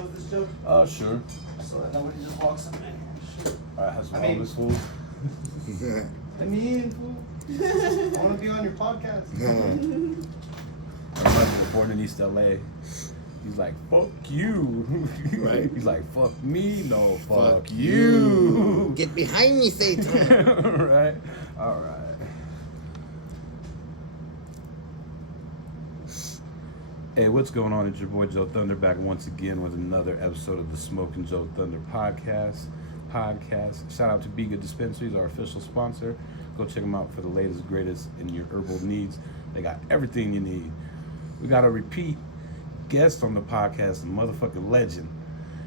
close this joke? Sure. So that nobody just walks in there. Shit. Alright, have some I mean- homeless food. Let me in, fool. I want to be on your podcast. My mother was born in East LA. He's like, fuck you. Right. He's like, fuck me, no, fuck you. Get behind me, Satan. Right? Alright. Hey, what's going on? It's your boy JoeThunder back once again with another episode of the Smoking JoeThunder podcast. Shout out to Be Good Dispensaries, our official sponsor. Go check them out for the latest, greatest in your herbal needs. They got everything you need. We got a repeat guest on the podcast, a motherfucking legend.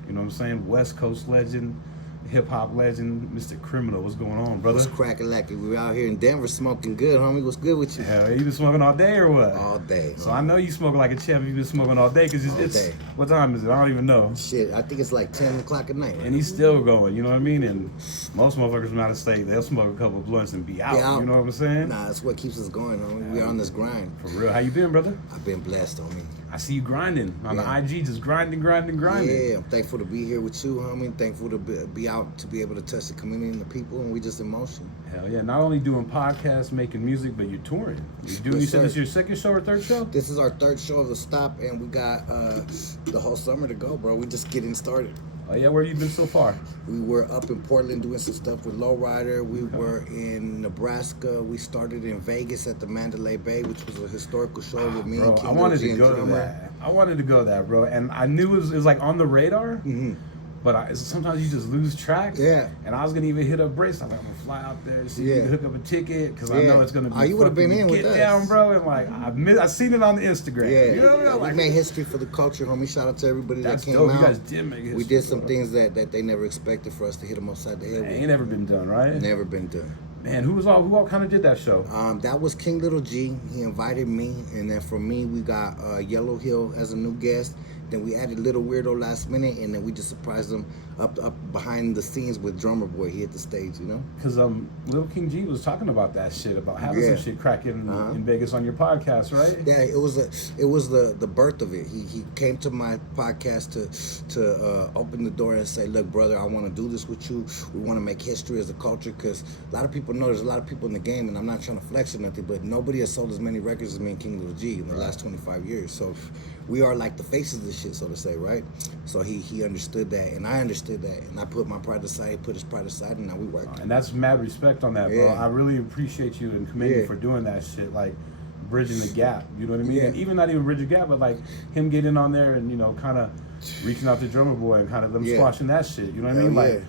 You know what I'm saying? West Coast legend, hip hop legend, Mr. Criminal. What's going on, brother? What's cracking like it? We out here in Denver smoking good, homie. What's good with you? Hell, you been smoking all day or what? All day. So I know you smoking like a champ. You been smoking all day because it's day. What time is it? I don't even know. Shit, I think it's like 10 o'clock at night. And he's still going, you know what I mean? And most motherfuckers from out of state, they'll smoke a couple of blunts and be out. You know what I'm saying? Nah, that's what keeps us going, homie. We're on this grind. For real. How you been, brother? I've been blessed, homie. I see you grinding on the IG, just grinding. Yeah, I'm thankful to be here with you, homie. Thankful to be out to be able to touch the community and the people, and we just in motion. Hell yeah! Not only doing podcasts, making music, but you're touring. You said this is your second show or third show? This is our third show of the stop, and we got the whole summer to go, bro. We just getting started. Oh yeah, where have you been so far? We were up in Portland doing some stuff with Lowrider. We were in Nebraska. We started in Vegas at the Mandalay Bay, which was a historical show with me and King I wanted Lil G to and go to drummer. that. I wanted to go there, bro. And I knew it was like on the radar. Mm-hmm. But sometimes you just lose track. Yeah. And I was gonna even hit up Brace. I'm like, I'm gonna fly out there, see if you Yeah. can hook up a ticket, because I know it's gonna be. Oh, you would have been in with get us. down, bro. And like, I seen it on the Instagram. Yeah, You know what I mean? Like, we made history for the culture, homie. Shout out to everybody that that's came dope. out. You guys did make history. We did some bro. things that they never expected for us to hit them upside the head with. Ain't never been done, right? Never been done. Man, who all kind of did that show? That was King Lil G. He invited me, and then from me, we got Yellow Hill as a new guest. Then we added Little Weirdo last minute, and then we just surprised him up behind the scenes with Drummer Boy. He hit the stage, you know? Because Lil King G was talking about that shit, about having some shit cracking in Vegas on your podcast, right? Yeah, it was the birth of it. He came to my podcast to open the door and say, look, brother, I want to do this with you. We want to make history as a culture, because a lot of people know there's a lot of people in the game, and I'm not trying to flex or nothing, but nobody has sold as many records as me and King Lil G in the last 25 years. So we are like the faces of this shit, so to say, right? So he understood that, and I understood that, and I put my pride aside, he put his pride aside, and now we work. And that's mad respect on that, bro. Yeah. I really appreciate you and commend you for doing that shit, like bridging the gap. You know what I mean? Yeah. And even not even bridging the gap, but like him getting on there and, you know, kind of reaching out to Drummer Boy and kind of them squashing that shit. You know what I mean? Like,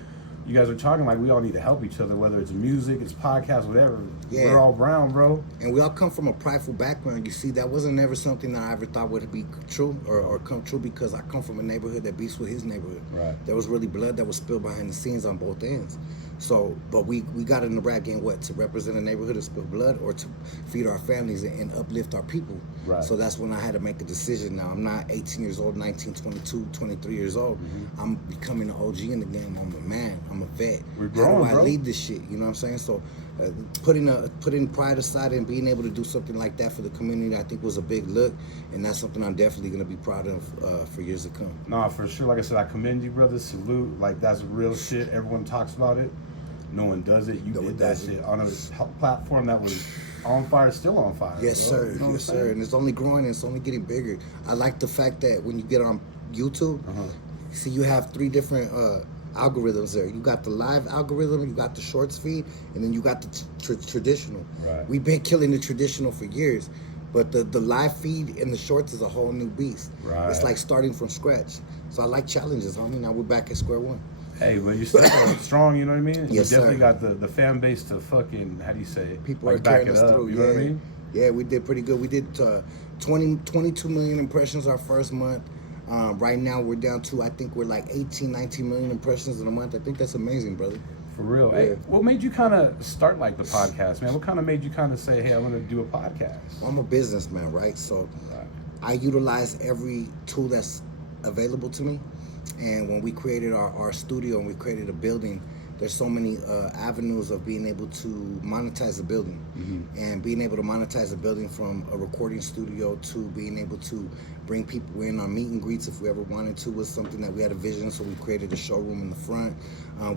you guys are talking like we all need to help each other, whether it's music, it's podcasts, whatever. Yeah. We're all brown, bro. And we all come from a prideful background. You see, that wasn't never something that I ever thought would be true or come true, because I come from a neighborhood that beats with his neighborhood. Right. There was really blood that was spilled behind the scenes on both ends. So, but we got in the rap game, what, to represent a neighborhood and spill blood, or to feed our families and uplift our people. Right. So that's when I had to make a decision. Now, I'm not 18 years old, 19, 22, 23 years old. Mm-hmm. I'm becoming an OG in the game. I'm a man. I'm a vet. We're growing, How do I bro. lead this shit? You know what I'm saying? So putting pride aside and being able to do something like that for the community, I think was a big look, and that's something I'm definitely going to be proud of for years to come. Nah, for sure. Like I said, I commend you, brother. Salute. Like, that's real shit. Everyone talks about it. No one does it. You did that shit on a platform that was on fire, still on fire. Yes, bro. sir. You know Yes, sir. And it's only growing and it's only getting bigger. I like the fact that when you get on YouTube, see, you have 3 different algorithms there. You got the live algorithm, you got the shorts feed, and then you got the traditional. Right. We've been killing the traditional for years, but the live feed and the shorts is a whole new beast. Right. It's like starting from scratch. So I like challenges, homie. Now we're back at square one. Hey, but you're still strong, you know what I mean? Yes, you definitely sir. got the fan base to fucking, how do you say it? People like are back carrying it us up, through. you know what I mean? Yeah, we did pretty good. We did 22 million impressions our first month. Right now we're down to, I think we're like 18, 19 million impressions in a month. I think that's amazing, brother. For real. Yeah. Hey, what made you kind of start like the podcast, man? What kind of made you kind of say, hey, I'm going to do a podcast? Well, I'm a businessman, right? So I utilize every tool that's available to me. And when we created our studio and we created a building, there's so many avenues of being able to monetize a building. And being able to monetize a building from a recording studio to being able to bring people in on meet and greets if we ever wanted to. Was something that we had a vision, so we created a showroom in the front.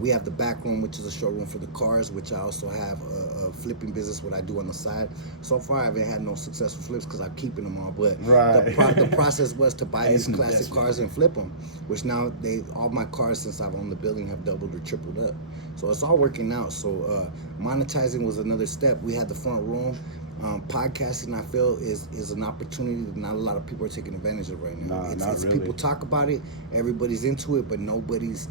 We have the back room, which is a showroom for the cars, which I also have a flipping business, what I do on the side. So far, I haven't had no successful flips because I'm keeping them all. But the process was to buy these classic cars and flip them, which now all my cars since I've owned the building have doubled or tripled up. So it's all working out. So monetizing was another step. We had the front room. Podcasting, I feel, is an opportunity that not a lot of people are taking advantage of right now. It's really. People talk about it, everybody's into it, but nobody's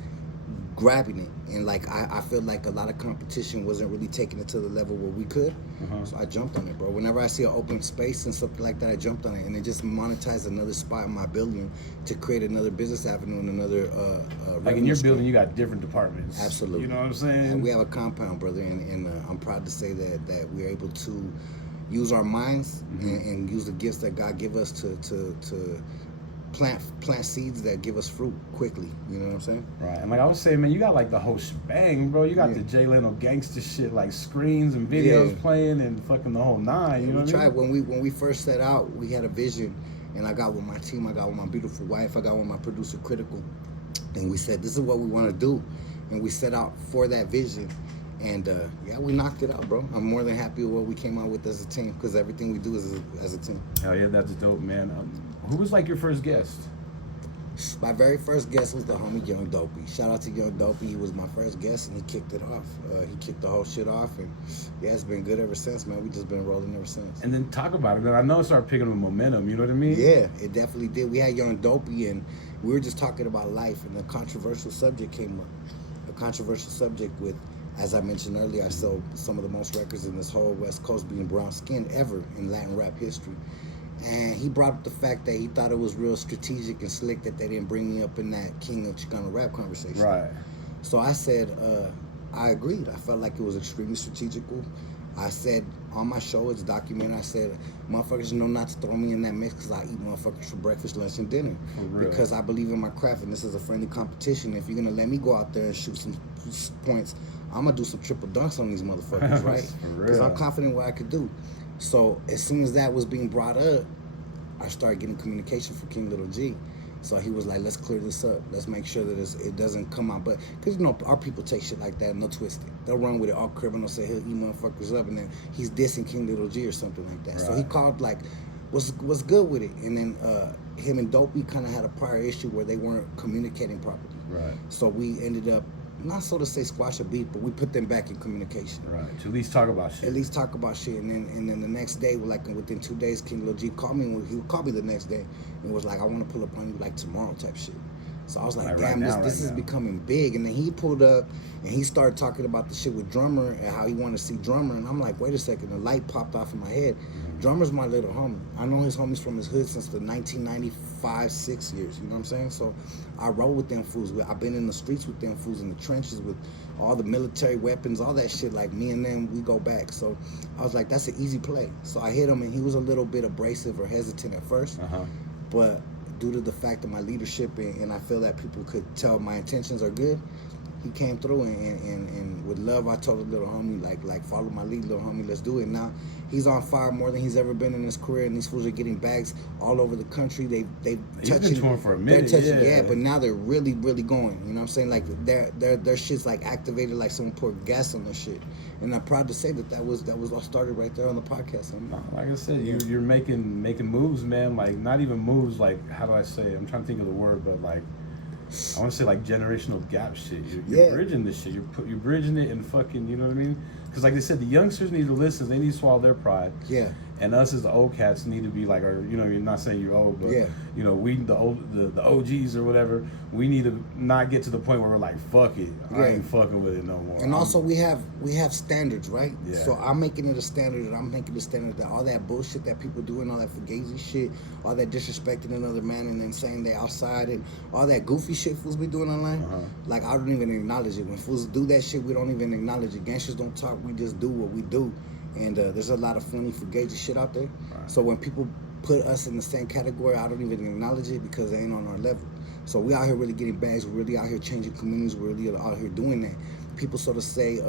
grabbing it. And like I feel like a lot of competition wasn't really taking it to the level where we could. So I jumped on it, bro. Whenever I see an open space and something like that, I jumped on it, and it just monetized another spot in my building to create another business avenue and another like in your building, you got different departments. Absolutely. You know what I'm saying? And we have a compound, brother, and I'm proud to say that we're able to use our minds and use the gifts that God give us to plant seeds that give us fruit quickly. You know what I'm saying? Right. And like I was saying, man, you got like the whole shebang, bro. You got the Jay Leno gangster shit, like screens and videos playing and fucking the whole nine. You know what I mean? When we first set out, we had a vision, and I got with my team, I got with my beautiful wife, I got with my producer Critical, and we said this is what we want to do, and we set out for that vision. And we knocked it out, bro. I'm more than happy with what we came out with as a team, because everything we do is as a team. Hell yeah, that's dope, man. Who was like your first guest? My very first guest was the homie Young Dopey. Shout out to Young Dopey. He was my first guest, and he kicked it off. He kicked the whole shit off, and it's been good ever since, man. We just been rolling ever since. And then talk about it, man. I know it started picking up momentum. You know what I mean? Yeah, it definitely did. We had Young Dopey, and we were just talking about life, and a controversial subject came up. A controversial subject with, as I mentioned earlier, I sold some of the most records in this whole West Coast being brown skinned ever in Latin rap history. And he brought up the fact that he thought it was real strategic and slick that they didn't bring me up in that King of Chicano Rap conversation. Right. So I said, I agreed. I felt like it was extremely strategical. I said on my show, it's documented, I said, motherfuckers know not to throw me in that mix because I eat motherfuckers for breakfast, lunch, and dinner. Because I believe in my craft, and this is a friendly competition. If you're going to let me go out there and shoot some points, I'm going to do some triple dunks on these motherfuckers, right? Because I'm confident what I could do. So as soon as that was being brought up, I started getting communication from King Lil G. So he was like, let's clear this up. Let's make sure that it doesn't come out. But, because, our people take shit like that and they'll twist it. They'll run with it all criminal, say he'll eat motherfuckers up, and then he's dissing King Lil G or something like that. Right. So he called, like, what's good with it? And then him and Dopey kind of had a prior issue where they weren't communicating properly. Right. So we ended up, not so to say squash a beat, but we put them back in communication. Right. To at least talk about shit. At least talk about shit. And then the next day, like within 2 days, King Lil G called me. He would call me the next day and was like, I want to pull up on you like tomorrow type shit. So I was like, damn, this is becoming big. And then he pulled up and he started talking about the shit with Drummer and how he wanted to see Drummer. And I'm like, wait a second, the light popped off in my head. Drummer's my little homie. I know his homies from his hood since the 1995, 6 years, you know what I'm saying? So I roll with them fools. I've been in the streets with them fools, in the trenches with all the military weapons, all that shit. Like, me and them, we go back. So I was like, that's an easy play. So I hit him, and he was a little bit abrasive or hesitant at first. But due to the fact of my leadership, and I feel that people could tell my intentions are good, he came through, and with love, I told the little homie, like follow my lead, little homie, let's do it. Now he's on fire more than he's ever been in his career, and these fools are getting bags all over the country. He's been touring for a minute, but now they're really going. You know what I'm saying? Like their shit's like activated, like someone poured gas on their shit. And I'm proud to say that was all started right there on the podcast. Like I said, you're making moves, man. Like, not even moves. Like, how do I say? I'm trying to think of the word, but like, I want to say like generational gap shit. You're bridging this shit. You're bridging it and fucking, you know what I mean? Because like they said, the youngsters need to listen. They need to swallow their pride. Yeah. And us as the old cats need to be like, or you're not saying you're old, but you know, we the OGs or whatever, we need to not get to the point where we're like, fuck it, I ain't fucking with it no more. And also we have standards, right? Yeah. So I'm making it a standard, and I'm making the standard that all that bullshit that people doing, all that fugazi shit, all that disrespecting another man and then saying they outside, and all that goofy shit fools be doing online, like, I don't even acknowledge it. When fools do that shit, we don't even acknowledge it. Gangsters don't talk, we just do what we do. And there's a lot of funny fugazi shit out there. Right. So when people put us in the same category, I don't even acknowledge it because they ain't on our level. So we out here really getting bags. We're really out here changing communities. We're really out here doing that. People sort of say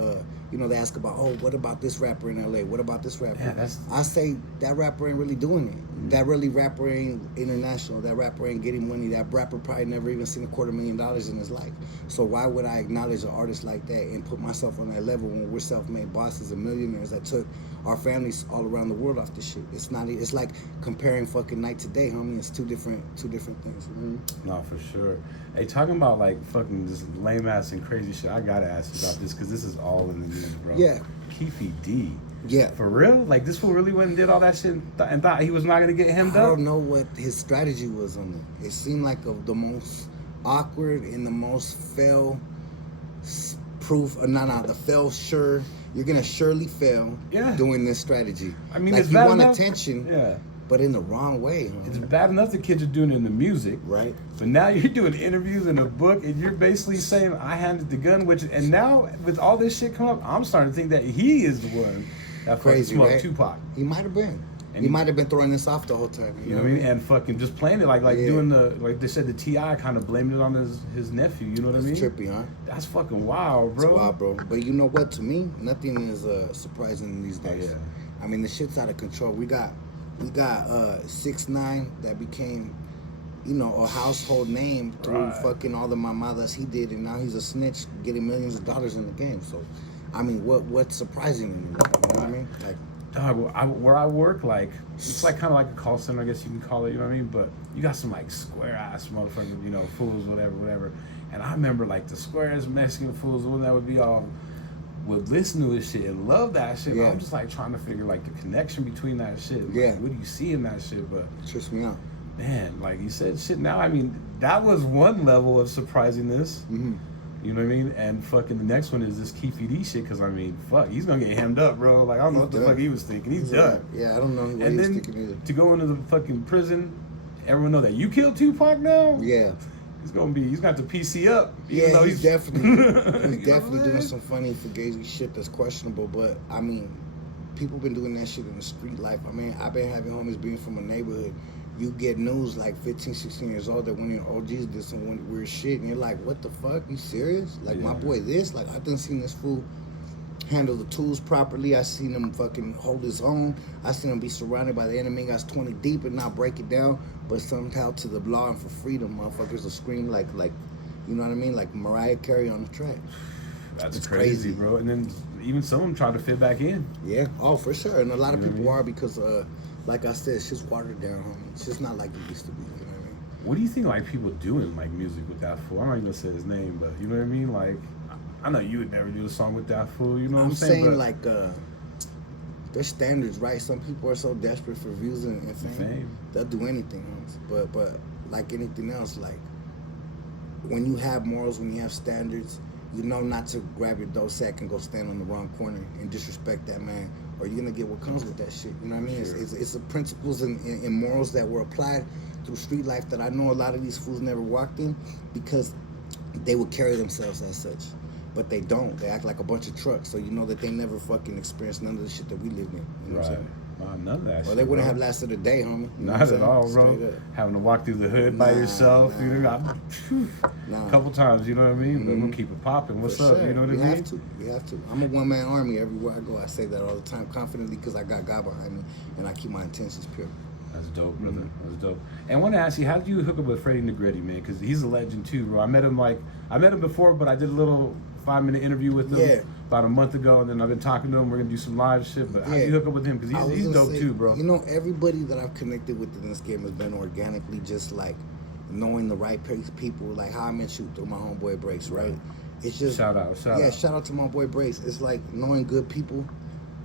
you know, they ask about, oh, what about this rapper in LA? What about this rapper? Yeah, I say that rapper ain't really doing it. That really rapper ain't international. That rapper ain't getting money. That rapper probably never even seen $250,000 in his life. So why would I acknowledge an artist like that and put myself on that level when we're self-made bosses and millionaires that took our families all around the world off this shit? It's not. It's like comparing fucking night to day, homie. It's two different things. You know? No, for sure. Hey, talking about like fucking this lame ass and crazy shit, I gotta ask you about this because this is all in the news, bro. Yeah. Keffe D. Yeah. For real? Like this fool really went and did all that shit and thought he was not gonna get hemmed I up? don't know what his strategy was on it. It seemed like the most awkward and the most fail-proof. The fail sure. You're gonna surely fail doing this strategy. I mean, like it's you bad want enough. attention, Yeah. but in the wrong way. Huh? It's bad enough the kids are doing it in the music, right? But now you're doing interviews in a book, and you're basically saying I handed the gun. And now with all this shit coming up, I'm starting to think that he is the one that fucking smoked right? Tupac. He might have been. And he might have been throwing this off the whole time. You know what I mean? And fucking just playing it like doing like they said the T.I. kind of blamed it on his nephew. You know what I mean? Trippy, huh? That's fucking wild, bro. It's wild, bro. But you know what? To me, nothing is surprising these days. Yeah. I mean, the shit's out of control. We got 6ix9ine that became, you know, a household name through fucking all the mamadas he did, and now he's a snitch getting millions of dollars in the game. So, I mean, what's surprising in it? You know what I mean? Like, dog, where I work, like it's like kind of like a call center, I guess you can call it. You know what I mean? But you got some like square ass motherfuckers, you know, fools, whatever. And I remember like the square ass Mexican fools, the one that would be all would listen to this shit and love that shit. Yeah. I'm just like trying to figure like the connection between that shit. Yeah. Like, what do you see in that shit? But trips me out. man, like you said, shit. Now, I mean, that was one level of surprisingness. Mm-hmm. You know what I mean? And fucking the next one is this Keffe D shit, because I mean, fuck, he's gonna get hemmed up, bro. Like, I don't know what the fuck he was thinking. He's done. Yeah, I don't know what and he was then thinking either. to go into the fucking prison, everyone know that you killed Tupac now? Yeah. He's got to PC up. Yeah, he's definitely You know doing some funny fugazi shit that's questionable. But I mean, people been doing that shit in the street life. I mean, I've been having homies being from a neighborhood. You get news like 15, 16 years old that one of your OGs did some weird shit, and you're like, what the fuck? You serious? Like, my boy this? Like, I done seen this fool handle the tools properly. I seen him fucking hold his own. I seen him be surrounded by the enemy guys 20 deep and not break it down, but somehow to the law and for freedom, motherfuckers will scream like, you know what I mean? Like Mariah Carey on the track. That's crazy, bro. And then even some of them try to fit back in. Yeah, oh, for sure. And a lot of people are because, like I said, it's just watered down, homie. It's just not like it used to be, you know what I mean? What do you think, like, people doing, like, music with that fool? I'm not even gonna say his name, but you know what I mean? Like, I know you would never do a song with that fool, you know what I'm saying? I'm saying, like, there's standards, right? Some people are so desperate for views and fame. They'll do anything else. But like anything else, like, when you have morals, when you have standards, you know not to grab your dough sack and go stand on the wrong corner and disrespect that man, or you're gonna get what comes with that shit. You know what I mean? Sure. It's the principles and morals that were applied through street life that I know a lot of these fools never walked in because they would carry themselves as such. But they don't. They act like a bunch of trucks, so you know that they never fucking experienced none of the shit that we lived in. You know what I'm saying? None of that shit. Well, they wouldn't have lasted a day, homie. You Not at all, bro. Having to walk through the hood by yourself, you know, a couple times, you know what I mean? But we'll keep it popping. What's up? You know what I mean? We have to. I'm a one-man army everywhere I go. I say that all the time confidently because I got God behind me, and I keep my intentions pure. That's dope, brother. That's dope. And I want to ask you, how did you hook up with Freddy Negrete, man? Because he's a legend too, bro. I met him before, but I did a little 5-minute interview with him about a month ago, and then I've been talking to him. We're gonna do some live shit. But how do you hook up with him? Because he's dope too, bro. You know, everybody that I've connected with in this game has been organically, just like knowing the right people. Like how I met you through my homeboy Brace, right? It's just shout out to my boy Brace. It's like knowing good people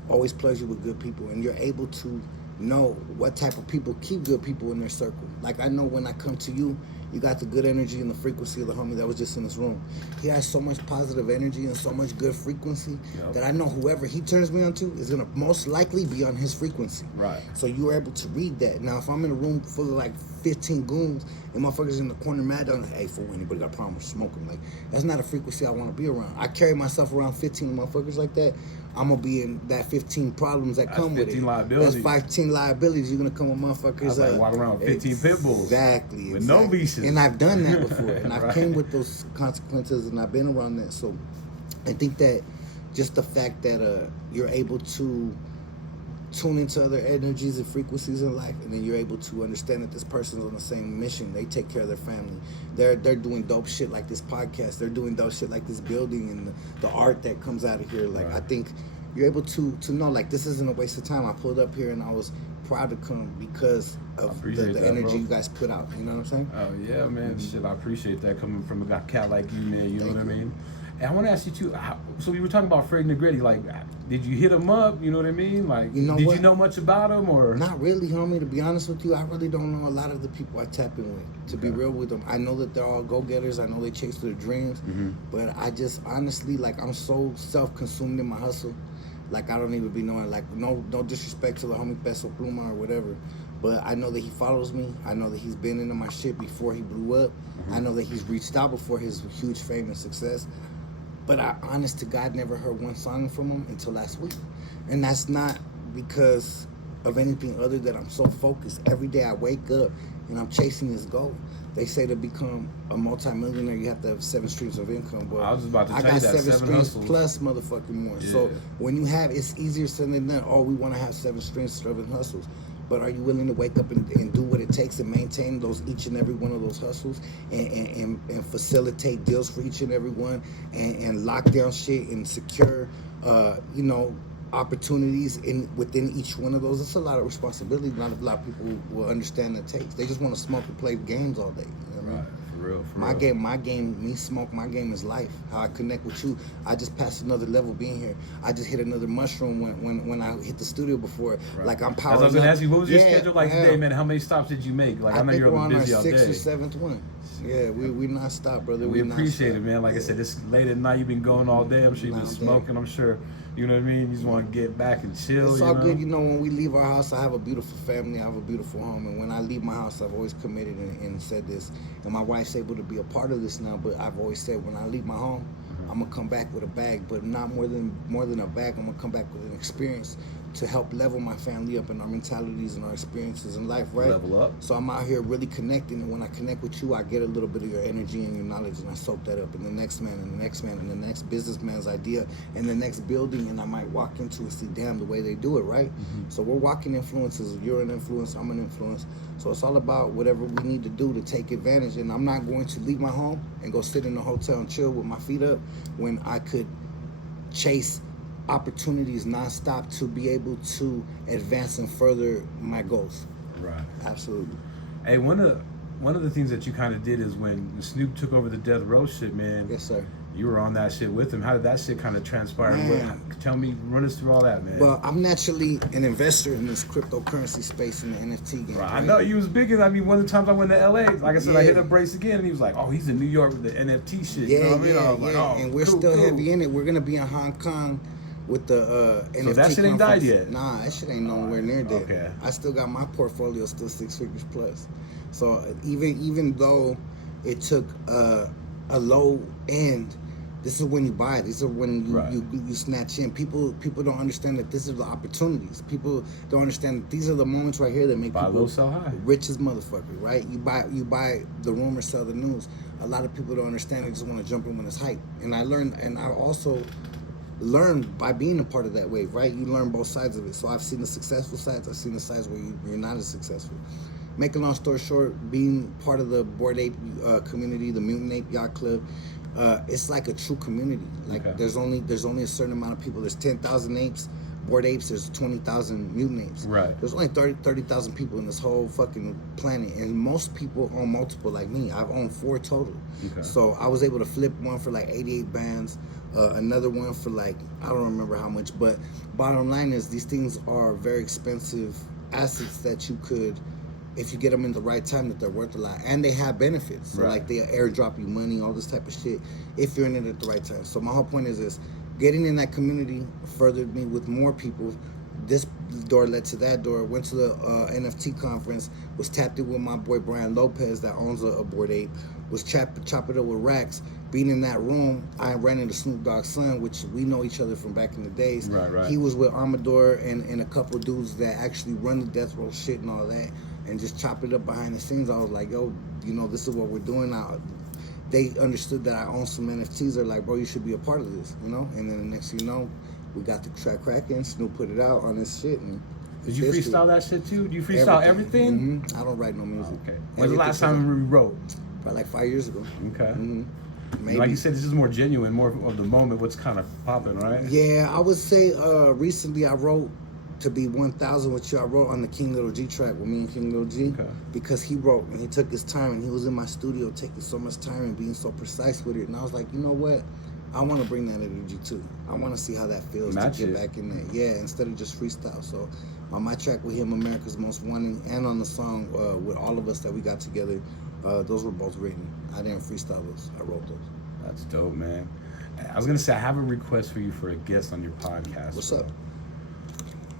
always plays you with good people, and you're able to know what type of people keep good people in their circle. Like I know when I come to you, you got the good energy and the frequency of the homie that was just in this room. He has so much positive energy and so much good frequency that I know whoever he turns me on to is gonna most likely be on his frequency. Right. So you're able to read that. Now if I'm in a room full of like 15 goons and motherfuckers in the corner mad, I'm like, hey, fool, anybody got a problem with smoking? Like, that's not a frequency I wanna be around. I carry myself around 15 motherfuckers like that. I'm gonna be in that 15 problems that come with it. Liabilities. That's 15 liabilities. You're gonna come with motherfuckers. I like walk around with 15 pit bulls. Exactly. With no leashes. And I've done that before. And I've came with those consequences and I've been around that. So I think that just the fact that you're able to tune into other energies and frequencies in life, and then you're able to understand that this person's on the same mission. They take care of their family. They're doing dope shit like this podcast. They're doing dope shit like this building and the art that comes out of here. Like, right. I think you're able to know, like, this isn't a waste of time. I pulled up here and I was proud to come because of the energy you guys put out. You know what I'm saying? Oh yeah, man. Shit, I appreciate that coming from a cat like you, man. You know what I mean? And I want to ask you too. So we were talking about Freddy Negrete. Like, did you hit him up? You know what I mean? Like, did you know much about him or? Not really, homie. To be honest with you, I really don't know a lot of the people I tap in with. To be real with them, I know that they're all go-getters. I know they chase their dreams, but I just honestly, like, I'm so self-consumed in my hustle. Like, I don't even be knowing. Like, no disrespect to the homie Peso Pluma or whatever. But I know that he follows me. I know that he's been into my shit before he blew up. I know that he's reached out before his huge fame and success. But I, honest to God, never heard one song from him until last week. And that's not because of anything other than I'm so focused. Every day I wake up and I'm chasing this goal. They say to become a multimillionaire, you have to have 7 streams of income. But I was about to tell you got that, 7 streams hustles. plus motherfucking more. Yeah. So when you have, it's easier said than done. Oh, we want to have 7 streams, 7 hustles. But are you willing to wake up and do what it takes to maintain those each and every one of those hustles and facilitate deals for each and every one and lock down shit and secure, opportunities within each one of those? It's a lot of responsibility. Not a lot of people will understand that takes. They just want to smoke and play games all day. You know what I mean? For real. My game, me smoke, my game is life. How I connect with you. I just passed another level being here. I just hit another mushroom when I hit the studio before. Right. Like, I'm powering up. I was going to ask you, what was your schedule like today, man? How many stops did you make? Like, I know you're busy all day. I think we're on our 6th or 7th one. Yeah, we not stop, brother. We appreciate it, man. Like I said, it's late at night. You've been going all day. I'm sure you've been smoking. I'm sure, you know what I mean? You just want to get back and chill. It's all good. You know, when we leave our house, I have a beautiful family. I have a beautiful home. And when I leave my house, I've always committed and said this. And my wife's able to be a part of this now. But I've always said, when I leave my home, I'm going to come back with a bag. But not more than a bag. I'm going to come back with an experience to help level my family up and our mentalities and our experiences in life, right? Level up. So I'm out here really connecting, and when I connect with you, I get a little bit of your energy and your knowledge, and I soak that up in the next man and the next man and the next businessman's idea and the next building, and I might walk into and see, damn, the way they do it, right? So we're walking influences. You're an influence, I'm an influence. So it's all about whatever we need to do to take advantage, and I'm not going to leave my home and go sit in a hotel and chill with my feet up when I could chase opportunities nonstop to be able to advance and further my goals. Right. Absolutely. Hey, one of the things that you kind of did is when Snoop took over the Death Row shit, man. Yes, sir. You were on that shit with him. How did that shit kind of transpire? Tell me, run us through all that, man. Well, I'm naturally an investor in this cryptocurrency space in the NFT game. Right. I know you was big. I mean, one of the times I went to LA, like I said, I hit up Brace again, and he was like, "Oh, he's in New York with the NFT shit." Yeah, you know what I mean? I was like, oh, and we're still heavy in it. We're gonna be in Hong Kong with the NFT. So that shit ain't died yet? Nah, that shit ain't nowhere near dead. Okay. I still got my portfolio still 6 figures plus. So even though it took a low end, this is when you buy it. These are when you snatch in. People don't understand that this is the opportunities. People don't understand that these are the moments right here that make buy people low, sell high. Rich as motherfucker, right? You buy the rumor, sell the news. A lot of people don't understand. They just want to jump in when it's hype. And I also learned by being a part of that wave, right? You learn both sides of it. So I've seen the successful sides. I've seen the sides where you're not as successful. Make a long story short, being part of the Bored Ape community, the Mutant Ape Yacht Club, it's like a true community. Like there's only a certain amount of people. There's 10,000 apes, Bored Apes. There's 20,000 mutant apes. Right. There's only 30,000 people in this whole fucking planet, and most people own multiple. Like me, I've owned 4 total. Okay. So I was able to flip one for like 88 bands, another one for like I don't remember how much. But bottom line is these things are very expensive assets that you could, if you get them in the right time, that they're worth a lot, and they have benefits. So like they airdrop you money, all this type of shit, if you're in it at the right time. So my whole point is this: getting in that community furthered me with more people. This door led to that door. Went to the NFT conference. Was tapped in with my boy Brian Lopez that owns a Bored Ape. Was chopping it up with Racks. Being in that room, I ran into Snoop Dogg's son, which we know each other from back in the days. Right. He was with Armador and a couple dudes that actually run the Death Row shit and all that, and just chop it up behind the scenes. I was like, yo, this is what we're doing now. they understood that I own some NFTs. They're like, bro, you should be a part of this, you know? And then the next thing you know, we got the track cracking. Snoop put it out on this shit. And did you freestyle that shit too? Do you freestyle everything? Mm-hmm. I don't write no music. Okay. When's the last time you wrote? Probably like 5 years ago. Okay. Mm-hmm. Maybe. Like you said, this is more genuine, more of the moment, what's kind of popping, right? Yeah, I would say recently I wrote To Be 1000 with you. I wrote on the King Lil G track with me and King Lil G because he wrote and he took his time and he was in my studio taking so much time and being so precise with it. And I was like, you know what? I want to bring that energy too. I want to see how that feels to get back in there. Yeah, instead of just freestyle. So on my track with him, America's Most Wanted, and on the song with all of us that we got together, those were both written. I didn't freestyle those. I wrote those. That's dope, man. I was gonna say I have a request for you for a guest on your podcast. What's up?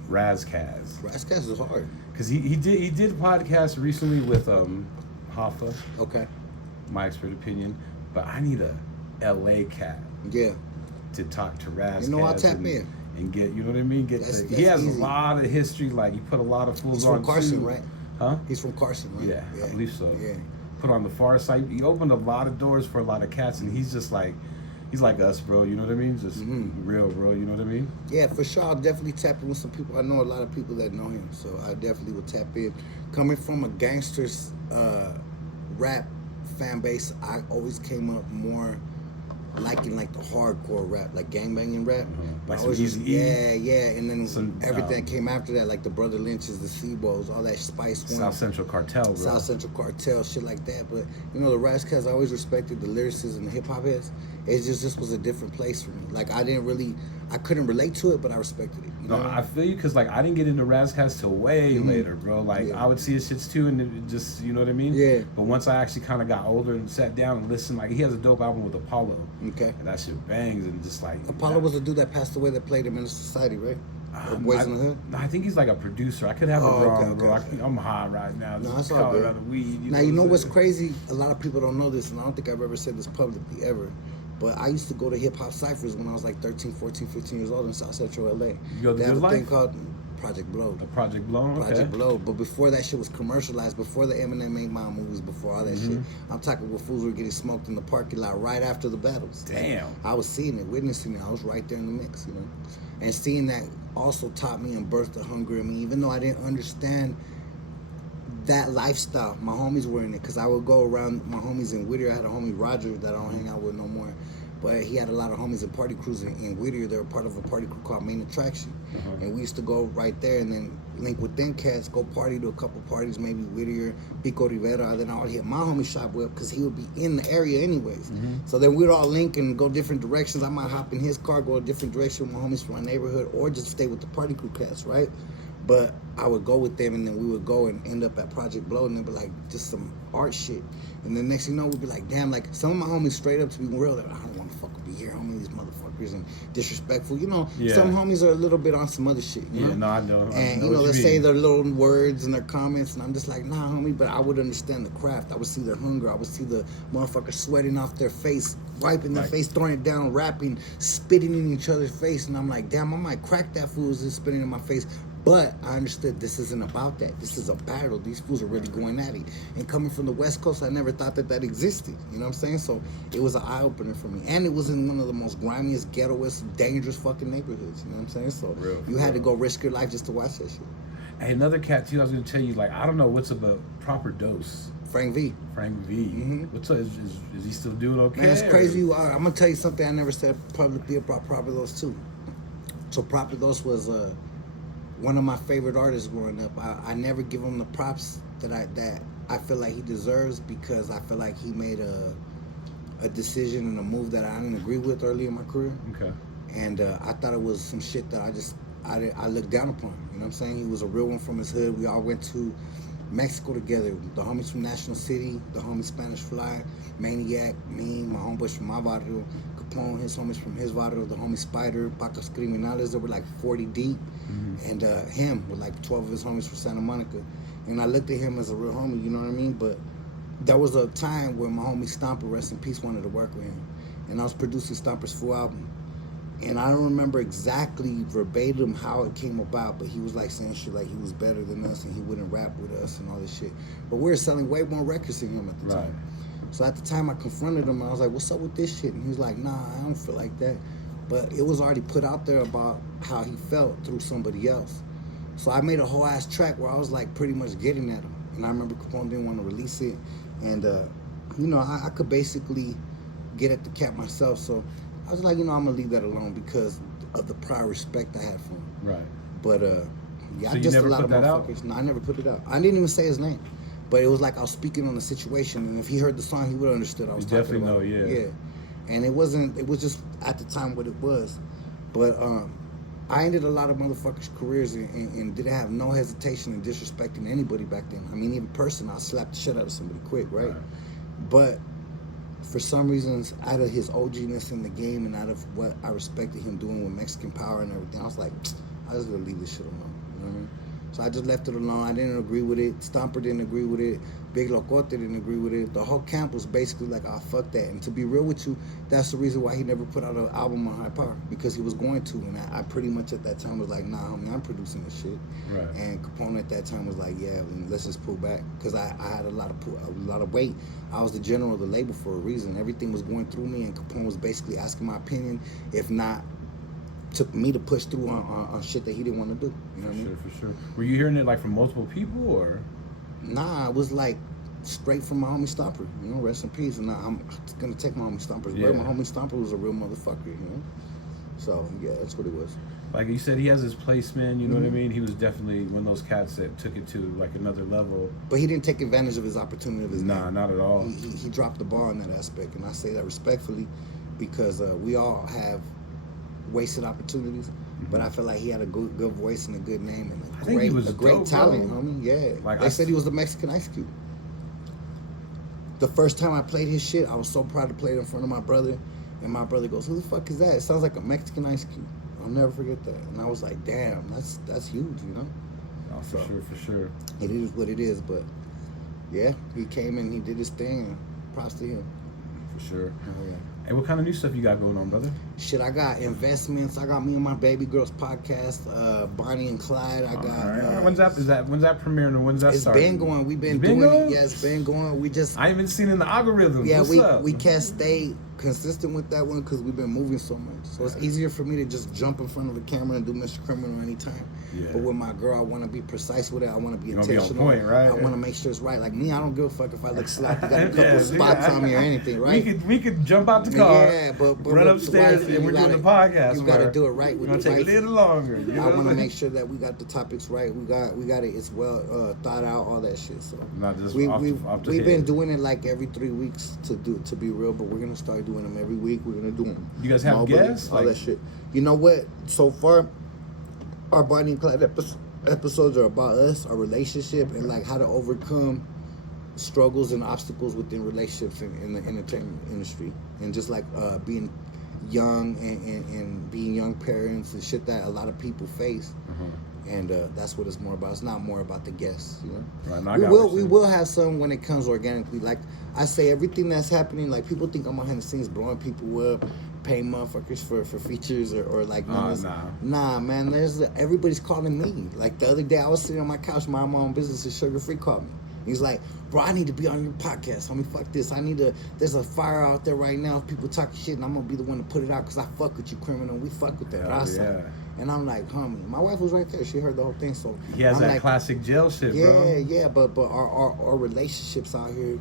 Ras Kass. Ras Kass is hard. Cause he did a podcast recently with Hoffa. Okay. My expert opinion, but I need a LA cat. Yeah. To talk to Ras. You know, I'll Kass tap in and get, you know what I mean. That's he has easy. a lot of history. Like he put a lot of fools on. He's from Carson, too. right? Huh? He's from Carson, right? Yeah, I believe so. Yeah. Put on the far side. He opened a lot of doors for a lot of cats, and he's just like, he's like us, bro. You know what I mean? Just real, bro. You know what I mean? Yeah, for sure. I'll definitely tap in with some people. I know a lot of people that know him, so I definitely would tap in. Coming from a gangster's rap fan base, I always came up more liking like the hardcore rap, like gangbanging rap. Like I always some Easy E? yeah, and then Some, everything that came after that, like the Brother Lynches, the Seabos, all that Spice One. South Central Cartel, bro. South Central Cartel, shit like that. But you know, the Ras Kass, I always respected the lyricists and the hip hop heads. It just was a different place for me. Like I couldn't relate to it, but I respected it. You know? No, I feel you, cause like I didn't get into Ras Kass till way later, bro. Like I would see his shits too, and it just, you know what I mean? Yeah. But once I actually kind of got older and sat down and listened, like he has a dope album with Apollo. Okay. And that shit bangs and just like. Apollo was the dude that passed away that played him in Society, right? Or Boys in the Hood? I think he's like a producer. I could have it wrong, bro. Okay. I'm high right now. No, that's Just all call it good. out of weed. Now, you know what's crazy? A lot of people don't know this, and I don't think I've ever said this publicly ever. But I used to go to hip-hop ciphers when I was like 13, 14, 15 years old in South Central LA. You go to They have Good a thing Life? called Project Blown. A Project Blown? Okay. Project Blown. But before that shit was commercialized, before the Eminem 8 Mile movies, before all that shit, I'm talking with fools were getting smoked in the parking lot right after the battles. Damn. I was seeing it, witnessing it. I was right there in the mix, you know. And seeing that also taught me and birthed the hunger in me, even though I didn't understand that lifestyle. My homies were in it, because I would go around my homies in Whittier. I had a homie, Roger, that I don't hang out with no more. But he had a lot of homies in party crews in Whittier. They were part of a party crew called Main Attraction. And we used to go right there and then link with them cats, go party to a couple parties, maybe Whittier, Pico Rivera. Then I would hit my homie shop with, because he would be in the area anyways. So then we'd all link and go different directions. I might hop in his car, go a different direction with my homies from my neighborhood, or just stay with the party crew cats, right? But I would go with them, and then we would go and end up at Project Blown, and they'd be like, just some art shit. And then next thing you know, we'd be like, damn, like some of my homies straight up, to be real, like, I don't want to fucking be here, homie, these motherfuckers, and disrespectful. You know, some homies are a little bit on some other shit, you know? No, I know. And, you know, they say their little words and their comments, and I'm just like, nah, homie, but I would understand the craft. I would see their hunger. I would see the motherfuckers sweating off their face, wiping their face, throwing it down, rapping, spitting in each other's face, and I'm like, damn, I might crack that fool who's just spitting in my face. But I understood this isn't about that. This is a battle. These fools are really going at it. And coming from the West Coast, I never thought that existed. You know what I'm saying? So it was an eye-opener for me. And it was in one of the most grimiest, ghettoest, dangerous fucking neighborhoods. You know what I'm saying? So you had to go risk your life just to watch that shit. Hey, another cat, too, I was going to tell you, like, I don't know what's about Proper Dose. Frank V. Frank V. What's up? Is he still doing okay? Man, it's crazy. I'm going to tell you something I never said publicly about Proper Dose, too. So Proper Dose was... one of my favorite artists growing up. I never give him the props that I feel like he deserves, because I feel like he made a decision and a move that I didn't agree with early in my career. Okay. And I thought it was some shit that I looked down upon. You know what I'm saying? He was a real one from his hood. We all went to Mexico together. The homies from National City, the homie Spanish Fly, Maniac, me, my homeboys from my barrio, Capone, his homies from his barrio, the homie Spider, Pacas Criminales, there were like 40 deep. And him with like 12 of his homies from Santa Monica. And I looked at him as a real homie, you know what I mean? But there was a time where my homie Stomper, rest in peace, wanted to work with him. And I was producing Stomper's full album. And I don't remember exactly verbatim how it came about, but he was like saying shit like he was better than us and he wouldn't rap with us and all this shit. But we were selling way more records than him at the time. So at the time I confronted him, I was like, what's up with this shit? And he was like, nah, I don't feel like that. But it was already put out there about how he felt through somebody else. So I made a whole ass track where I was like pretty much getting at him. And I remember Capone didn't want to release it. And, you know, I could basically get at the cat myself. So I was like, you know, I'm going to leave that alone because of the prior respect I had for him. Right. But, yeah, So I just you never a lot put of that out? motherfuckers. No, I never put it out. I didn't even say his name. But it was like I was speaking on the situation. And if he heard the song, he would have understood I was talking definitely about know, it. yeah. Yeah. And it was just at the time what it was. But, I ended a lot of motherfuckers' careers and didn't have no hesitation in disrespecting anybody back then. I mean, even personal, I slapped the shit out of somebody quick, right? But for some reasons, out of his OG-ness in the game and out of what I respected him doing with Mexican power and everything, I was like, I just gonna leave this shit alone. You know what I mean? So I just left it alone. I didn't agree with it. Stomper didn't agree with it. Big Locote didn't agree with it. The whole camp was basically like, oh, fuck that. And to be real with you, that's the reason why he never put out an album on High Power, because he was going to. And I pretty much at that time was like, nah, homie, I'm producing this shit. Right. And Capone at that time was like, yeah, let's just pull back. Because I had a lot of weight. I was the general of the label for a reason. Everything was going through me, and Capone was basically asking my opinion, if not, took me to push through on shit that he didn't want to do. You know what I mean? For sure. Were you hearing it like from multiple people or? Nah, it was like straight from my homie Stomper. You know, rest in peace. And I'm gonna take my homie Stomper's word. My homie Stomper was a real motherfucker. You know. So yeah, that's what it was. Like you said, he has his placement. You know what I mean? He was definitely one of those cats that took it to like another level. But he didn't take advantage of his opportunity of his Nah, name. not at all. He dropped the ball in that aspect, and I say that respectfully, because we all have wasted opportunities. But I feel like he had a good voice and a good name and a great dope, talent, bro. homie. Yeah. Like they said he was the Mexican Ice Cube. The first time I played his shit, I was so proud to play it in front of my brother. And my brother goes, who the fuck is that? It sounds like a Mexican Ice Cube. I'll never forget that. And I was like, damn, that's huge, you know? Oh, for sure. It is what it is, but yeah, he came and he did his thing, and props to him. For sure. Oh, yeah. Hey, what kind of new stuff you got going on, brother? Shit, I got investments. I got me and my baby girls podcast, Bonnie and Clyde. I got. Right. When's that premiering and when's that It's starting? been going. We've been doing it. Yeah, it's been going. We just. I haven't seen it in the algorithm. Yeah, What's up? we can't stay consistent with that one because we've been moving so much. So it's easier for me to just jump in front of the camera and do Mr. Criminal anytime. Yeah. But with my girl, I want to be precise with it. I want to be intentional. Be on point, right? I want to make sure it's right. Like me, I don't give a fuck if I look sloppy. Got a couple spots on me or anything, right? We could jump out the car. Yeah, but run upstairs and we're doing the podcast. You got to do it right with the take a little longer. You know I want to make sure that we got the topics right. We got it. It's well thought out. All that shit. So not just we've head. been doing it like every 3 weeks to be real. But we're gonna start doing them every week. We're gonna do them. You guys have guests? All that shit. You know what? So far, our Bonnie and Clyde episodes are about us, our relationship, and like how to overcome struggles and obstacles within relationships in the entertainment industry, and just like being young and being young parents and shit that a lot of people face. And that's what it's more about. It's not more about the guests, you know. Right, we will have some when it comes organically. Like I say, everything that's happening, like people think I'm behind the scenes blowing people up, paying motherfuckers for features or like. Nah, man. Everybody's calling me. Like the other day, I was sitting on my couch, minding my own business, and Sugar Free called me. He's like, bro, I need to be on your podcast. Homie, fuck this. There's a fire out there right now. People talking shit, and I'm going to be the one to put it out because I fuck with you, criminal. We fuck with that. Yeah. And I'm like, homie, my wife was right there. She heard the whole thing. So he has I'm that like, classic jail shit, bro. Yeah. But our relationships out here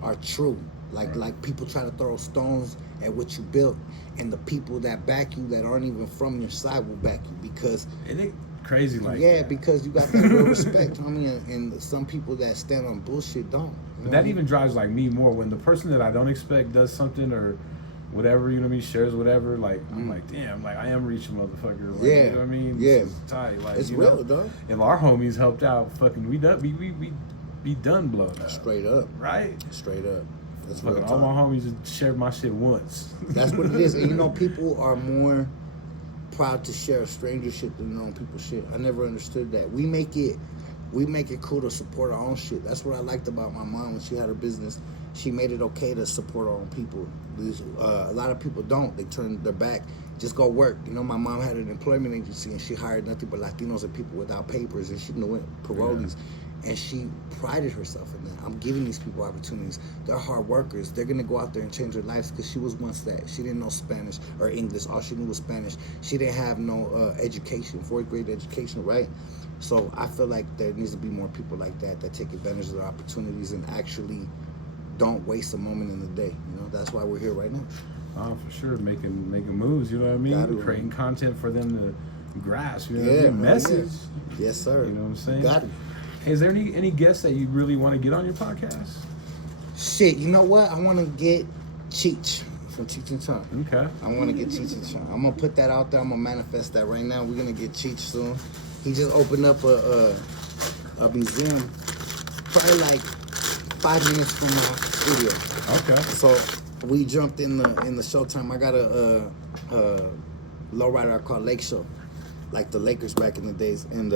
are true. Like people try to throw stones at what you built, and the people that back you that aren't even from your side will back you because. Crazy like that. Because you got that real respect, homie, and some people that stand on bullshit don't. But that even drives like me more when the person that I don't expect does something or whatever, you know what I mean, shares whatever, like I'm like, damn, like I am reaching motherfucker. Like, you know what I mean? Yeah. This is tight. Like it's real, dog. If our homies helped out, fucking we done blown up. Straight up. Right? Straight up. That's fucking all my homies just shared my shit once. That's what it is. And you know, people are more proud to share stranger shit than their own people's shit. I never understood that. We make it cool to support our own shit. That's what I liked about my mom when she had her business. She made it okay to support our own people. A lot of people don't. They turn their back, just go work. You know, my mom had an employment agency and she hired nothing but Latinos and people without papers, and she knew it, parolees. And she prided herself in that. I'm giving these people opportunities. They're hard workers. They're gonna go out there and change their lives, because she was once that. She didn't know Spanish or English. All she knew was Spanish. She didn't have no education, 4th grade education, right? So I feel like there needs to be more people like that take advantage of their opportunities and actually don't waste a moment in the day. You know, that's why we're here right now. Oh, for sure, making moves. You know what I mean? Creating content for them to grasp. You know what I mean? Message. Yeah. Yes, sir. You know what I'm saying? Got it. Hey, is there any guests that you really want to get on your podcast? Shit, you know what? I want to get Cheech from Cheech and Chong. Okay. I want to get Cheech and Chong. I'm gonna put that out there. I'm gonna manifest that right now. We're gonna get Cheech soon. He just opened up a museum, probably like 5 minutes from my studio. Okay. So we jumped in the Showtime. I got a lowrider I call Lake Show, like the Lakers back in the days, and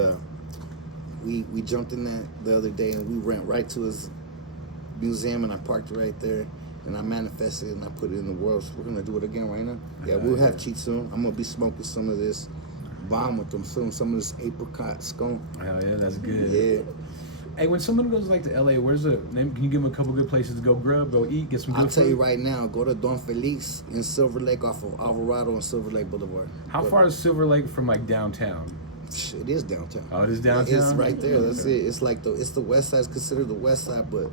we jumped in that the other day, and we went right to his museum, and I parked right there, and I manifested it, and I put it in the world. So we're gonna do it again right now. Yeah, we'll have Cheech soon. I'm gonna be smoking some of this bomb with them soon, some of this apricot scone. Hell yeah, that's good. Yeah. Hey, when someone goes like to LA, where's the name? Can you give them a couple good places to go grub, go eat, get some good I'll tell food? you right now, go to Don Felix in Silver Lake off of Alvarado and Silver Lake Boulevard. How far is Silver Lake from like downtown? It is downtown. Oh, it is downtown? It's right there. That's Okay. it. It's like it's the west side. It's considered the west side, but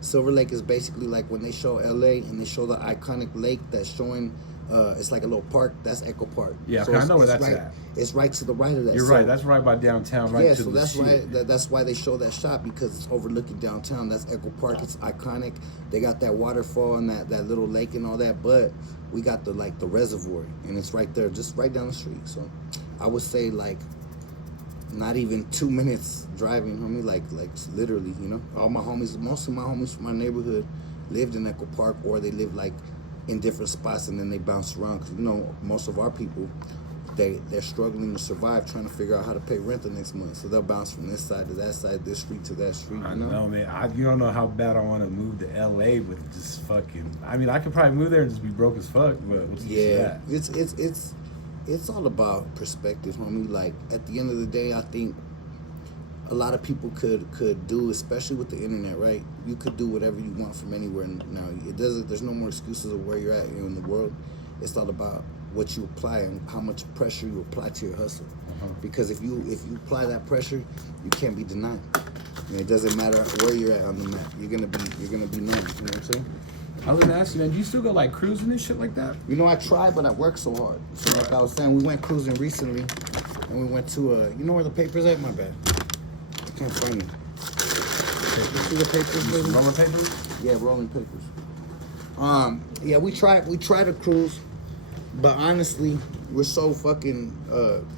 Silver Lake is basically like when they show LA and they show the iconic lake that's showing. It's like a little park. That's Echo Park. Yeah, so I know where that's right, at. It's right to the right of that. You're right. That's right by downtown. Right. Yeah, to so the that's shit. right. That's why they show that shot, because it's overlooking downtown. That's Echo Park. It's iconic. They got that waterfall and that little lake and all that. But we got the reservoir, and it's right there, just right down the street. So I would say like not even 2 minutes driving, homie. Like literally, you know. All my homies, most of my homies from my neighborhood lived in Echo Park, or they lived like in different spots, and then they bounce around, because you know most of our people, they're struggling to survive, trying to figure out how to pay rent the next month, so they'll bounce from this side to that side, this street to that street. I know, man. You don't know how bad I want to move to LA with just fucking. I mean, I could probably move there and just be broke as fuck, but what's Yeah, that? it's all about perspective, homie. Like at the end of the day, I think a lot of people could do, especially with the internet, right? You could do whatever you want from anywhere now. There's no more excuses of where you're at in the world. It's all about what you apply and how much pressure you apply to your hustle. Because if you apply that pressure, you can't be denied. And it doesn't matter where you're at on the map. You're gonna be known. You know what I'm saying? I was gonna ask you, man, do you still go like cruising and shit like that? You know, I tried, but I work so hard. So like I was saying, we went cruising recently, and we went to you know where the papers at? My bad. I can't find them. You see the papers, baby? Roller papers? Yeah, rolling papers. Yeah, we tried to cruise, but honestly, we're so fucking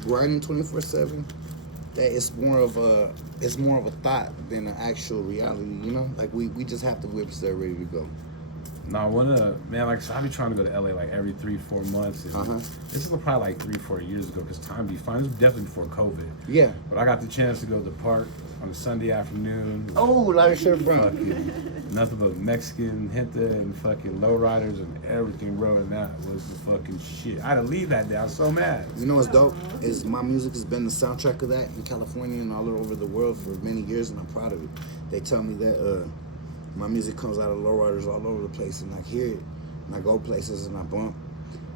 grinding 24/7 that it's more of a thought than an actual reality. You know, like we just have the whips there ready to go. No, man, like I be trying to go to LA like every 3-4 months. And this is probably like 3-4 years ago, because time be fine. This was definitely before COVID. Yeah. But I got the chance to go to the park on a Sunday afternoon. Oh, lot of shit, bro. Fucking nothing but Mexican gente and fucking lowriders and everything, bro. And that was the fucking shit. I had to leave that day. I was so mad. You know what's dope is my music has been the soundtrack of that in California and all over the world for many years, and I'm proud of it. They tell me that my music comes out of lowriders all over the place, and I hear it, and I go places and I bump,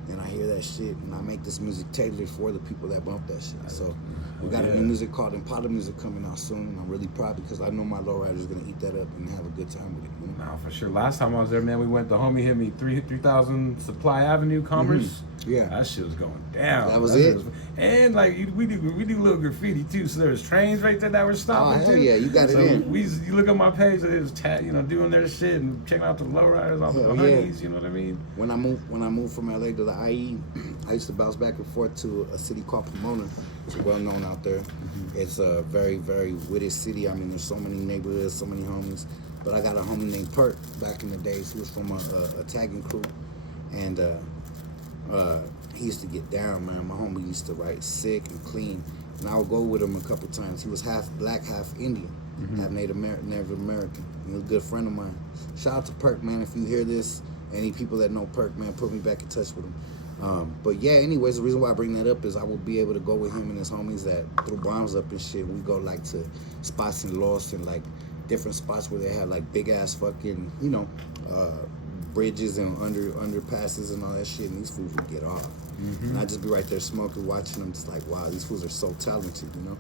and I hear that shit, and I make this music tailored for the people that bump that shit. So we got a new music called Impala Music coming out soon, and I'm really proud because I know my lowrider's gonna eat that up and have a good time with it. You know? No, for sure. Last time I was there, man, we went. The homie hit me 3000 Supply Avenue, Commerce. Yeah, that shit was going down. That was it. And like we do little graffiti too. So there was trains right there that were stopping. Oh hell too. yeah, you got it in. You look at my page, it was doing their shit and checking out the lowriders, all the honeys. You know what I mean? When I moved from LA to the IE, I used to bounce back and forth to a city called Pomona. It's well known out there. It's a very, very witty city. I mean, there's so many neighborhoods, so many homies. But I got a homie named Perk back in the days. He was from a tagging crew, and he used to get down, man. My homie used to write sick and clean, and I would go with him a couple times. He was half black, half Indian, half Native American. He was a good friend of mine. Shout out to Perk, man. If you hear this, any people that know Perk, man, put me back in touch with him. But yeah, anyways, the reason why I bring that up is I would be able to go with him and his homies that threw bombs up and shit. We go like to spots in Lost and like different spots where they have like big ass fucking, you know, bridges and underpasses and all that shit, and these fools would get off. And I'd just be right there smoking, watching them, just like, wow, these fools are so talented, you know?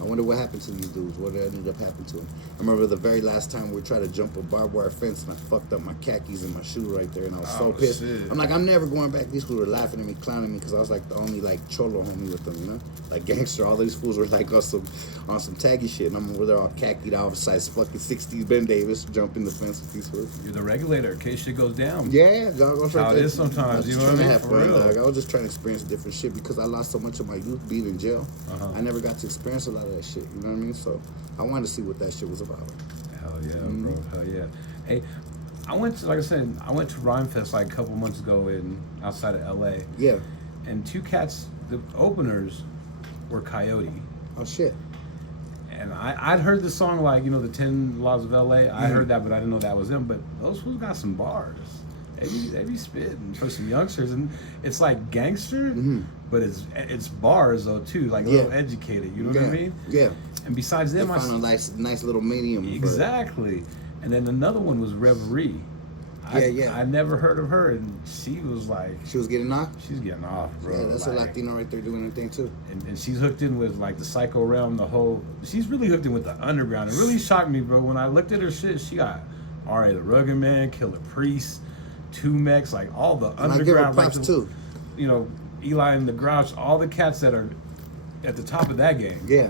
I wonder what happened to these dudes, what ended up happening to them. I remember the very last time we tried to jump a barbed wire fence and I fucked up my khakis and my shoe right there, and I was so pissed. Shit. I'm like, I'm never going back. These fools were laughing at me, clowning me, because I was like the only like cholo homie with them, you know? Like gangster, all these fools were like on some taggy shit, and I'm over there all khakied out, size fucking 60s Ben Davis, jumping the fence with these fools. You're the regulator in case shit goes down. Yeah, dog. I was How it is sometimes, you know what I mean? Have For fun, real. dog. I was just trying to experience different shit because I lost so much of my youth being in jail. I never got to experience a lot of that shit, you know what I mean? So I wanted to see what that shit was about. Hell yeah, bro. Hell yeah. Hey, I went to, like I said, I went to Rhyme Fest like a couple months ago outside of LA. Yeah. And two cats, the openers were Coyote. Oh shit. And I'd heard the song, like, you know, the 10 Laws of LA. I heard that, but I didn't know that was them. But those fools got some bars. They be spitting for some youngsters, and it's like gangster, but it's bars though too, like a little educated. You know what I mean? Yeah. And besides them, I found a nice little medium. Exactly. And then another one was Reverie. I never heard of her, and she was like, she was getting off. She's getting off, bro. Yeah, that's like, a Latino right there doing her thing too. And she's hooked in with like the psycho realm, she's really hooked in with the underground. It really shocked me, bro. When I looked at her shit, she got R.A. the Rugged Man, Killer Priest, Tumex, like all the underground. I give her props too. You know, Eli and the Grouch, all the cats that are at the top of that game. Yeah.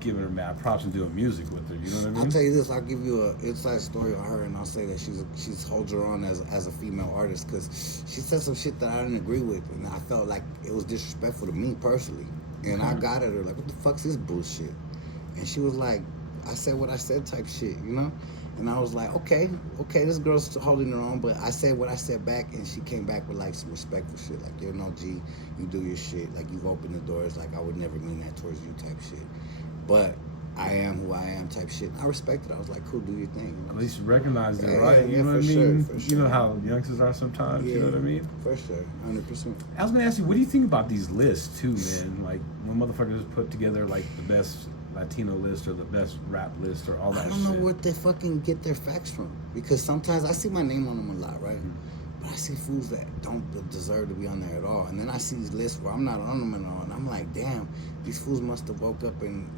Giving her mad props and doing music with her. You know what I mean? I'll tell you this. I'll give you an inside story on her, and I'll say that she's holds her on as a female artist, because she said some shit that I didn't agree with, and I felt like it was disrespectful to me personally. And I got at her like, what the fuck's this bullshit? And she was like, I said what I said type shit, you know? And I was like, okay, this girl's holding her own, but I said what I said back, and she came back with like some respectful shit, like, you're no G, you do your shit, like you've opened the doors, like I would never mean that towards you type shit. But I am who I am type shit. I respect it. I was like, cool, do your thing. You know? At least you recognized it, right? Yeah, you know what I mean? Sure. You know how youngsters are sometimes, you know what I mean? For sure, 100%. I was gonna ask you, what do you think about these lists too, man? Like when motherfuckers put together like the best Latino list or the best rap list or all that shit. I don't know where they fucking get their facts from, because sometimes I see my name on them a lot, right? But I see fools that don't deserve to be on there at all, and then I see these lists where I'm not on them and all, and I'm like, damn, these fools must have woke up and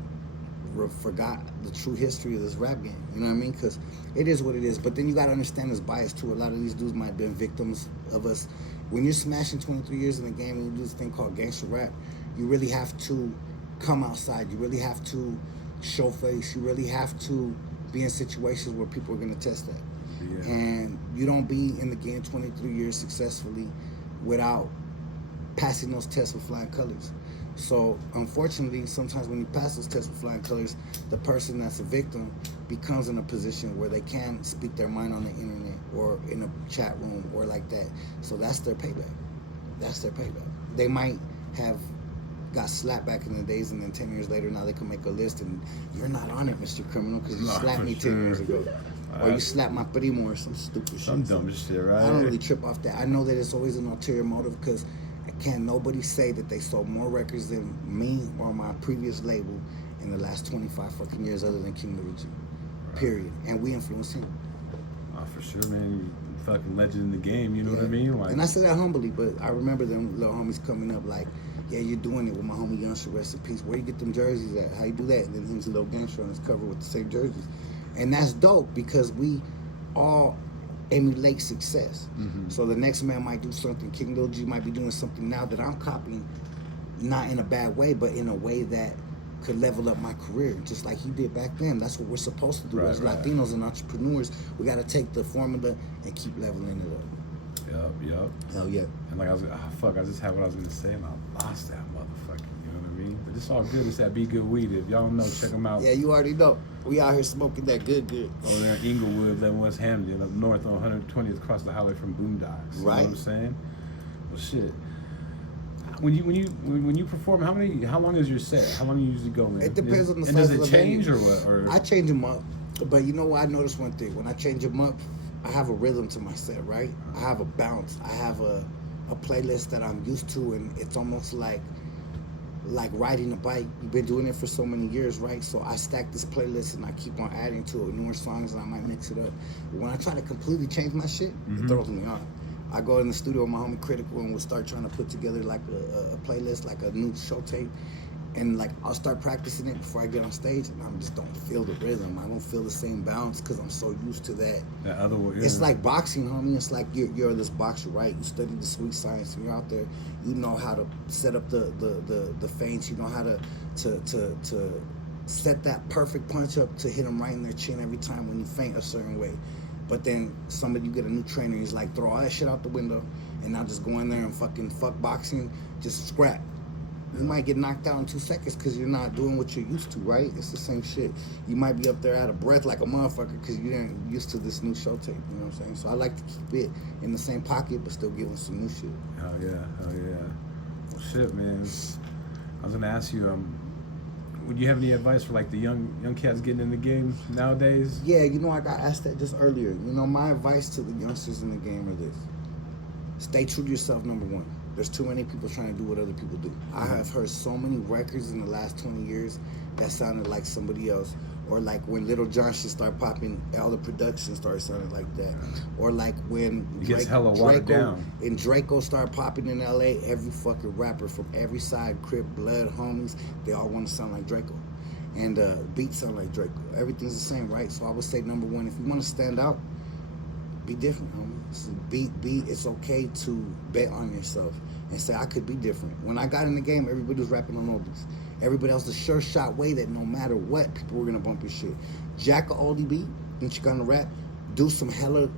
forgot the true history of this rap game. You know what I mean? Because it is what it is. But then you got to understand this bias too. A lot of these dudes might have been victims of us. When you're smashing 23 years in the game and you do this thing called gangster rap, you really have to come outside. You really have to show face. You really have to be in situations where people are going to test that. Yeah. And you don't be in the game 23 years successfully without passing those tests with flying colors. So unfortunately, sometimes when you pass those tests with flying colors, the person that's a victim becomes in a position where they can speak their mind on the internet or in a chat room or like that. So that's their payback. That's their payback. They might have got slapped back in the days, and then 10 years later, now they can make a list, and you're not on it, Mr. Criminal, because you slapped me 10 years ago. Or you slapped my primo or some stupid shit. Some dumb shit, right? I don't really trip off that. I know that it's always an ulterior motive, because can't nobody say that they sold more records than me or my previous label in the last 25 fucking years other than King Lil G. Period. And we influenced him. Oh, for sure, man. You fucking legend in the game, you know what I mean? Like, and I say that humbly, but I remember them little homies coming up like, yeah, you're doing it with my homie Youngster, rest in peace. Where you get them jerseys at? How you do that? And then he's a little gangster on his cover with the same jerseys. And that's dope, because we all emulate success. So the next man might do something. King Lil G might be doing something now that I'm copying, not in a bad way, but in a way that could level up my career, just like he did back then. That's what we're supposed to do as Latinos and entrepreneurs. We got to take the formula and keep leveling it up. Yup. Hell yeah. And like I just had what I was gonna say, and I lost that motherfucker. You know what I mean? But it's all good. It's that Be Good weed. If y'all don't know, check them out. Yeah, you already know. We out here smoking that good. Over there in Inglewood, that West Hamden, up north on 120th, across the highway from Boondocks. You know what I'm saying? Well, shit. When you perform, how long is your set? How long do you usually go, man? It depends on the size. size And of does the it change venue. or what? Or? I change them up, but you know what? I noticed one thing. When I change them up, I have a rhythm to my set, right? I have a bounce. I have a a playlist that I'm used to, and it's almost like riding a bike. You've been doing it for so many years, right? So I stack this playlist and I keep on adding to it newer songs, and I might mix it up. But when I try to completely change my shit, it throws me off. I go in the studio with my homie Critical, and we'll start trying to put together like a playlist, like a new show tape. And like I'll start practicing it before I get on stage, and I just don't feel the rhythm. I don't feel the same bounce because I'm so used to that. That other way. Yeah. It's like boxing, homie. It's like you're this boxer, right? You study the sweet science, and you're out there. You know how to set up the feints. You know how to set that perfect punch up to hit them right in their chin every time when you feint a certain way. But then you get a new trainer. He's like, throw all that shit out the window, and now just go in there and fucking fuck boxing, just scrap. You might get knocked out in 2 seconds because you're not doing what you're used to, right? It's the same shit. You might be up there out of breath like a motherfucker because you ain't used to this new show tape, you know what I'm saying? So I like to keep it in the same pocket but still giving some new shit. Oh yeah. Well, shit, man. I was gonna ask you, would you have any advice for like the young cats getting in the game nowadays? Yeah, you know, I got asked that just earlier. You know, my advice to the youngsters in the game are this. Stay true to yourself, number one. There's too many people trying to do what other people do. I have heard so many records in the last 20 years that sounded like somebody else. Or like when Little John shit started popping, all the production started sounding like that. Or like when Draco started popping in LA, every fucking rapper from every side, Crip, Blood, homies, they all want to sound like Draco. And beats sound like Draco. Everything's the same, right? So I would say number one, if you want to stand out, be different, homie. It's okay to bet on yourself and say, I could be different. When I got in the game, everybody was rapping on oldies. Everybody else, the sure shot way that no matter what, people were gonna bump your shit. Jack a oldie beat in Chicano Rap, do some hella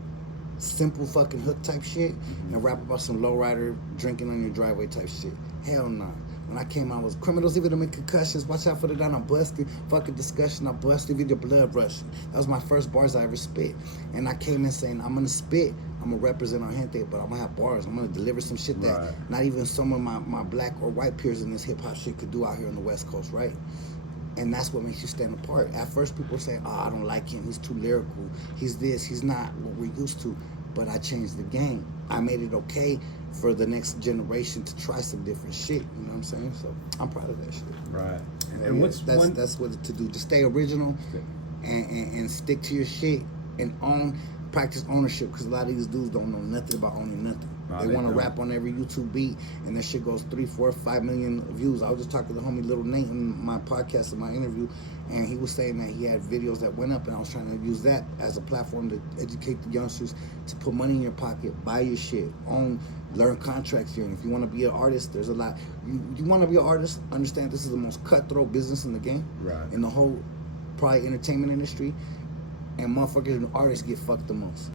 simple fucking hook type shit, and rap about some lowrider drinking on your driveway type shit. Hell nah. When I came out, was criminals even to make concussions. Watch out for the down. I'm busted. Fucking discussion. I busted with your blood rushing. That was my first bars I ever spit. And I came in saying, I'm gonna spit. I'm gonna represent our gente, but I'm gonna have bars. I'm gonna deliver some shit that not even some of my black or white peers in this hip hop shit could do out here on the West Coast, right? And that's what makes you stand apart. At first, people were saying, oh, I don't like him. He's too lyrical. He's this. He's not what we're used to. But I changed the game. I made it okay for the next generation to try some different shit. You know what I'm saying? So I'm proud of that shit. Right. And that's what to do. Just stay original and stick to your shit and practice ownership, because a lot of these dudes don't know nothing about owning nothing. They want to rap on every YouTube beat, and that shit goes 3, 4, 5 million views. I was just talking to the homie Little Nate in my podcast, in my interview, and he was saying that he had videos that went up, and I was trying to use that as a platform to educate the youngsters to put money in your pocket, buy your shit, learn contracts here. And if you want to be an artist, there's a lot. You want to be an artist, understand this is the most cutthroat business in the game, in the whole probably entertainment industry, and motherfuckers and artists get fucked the most.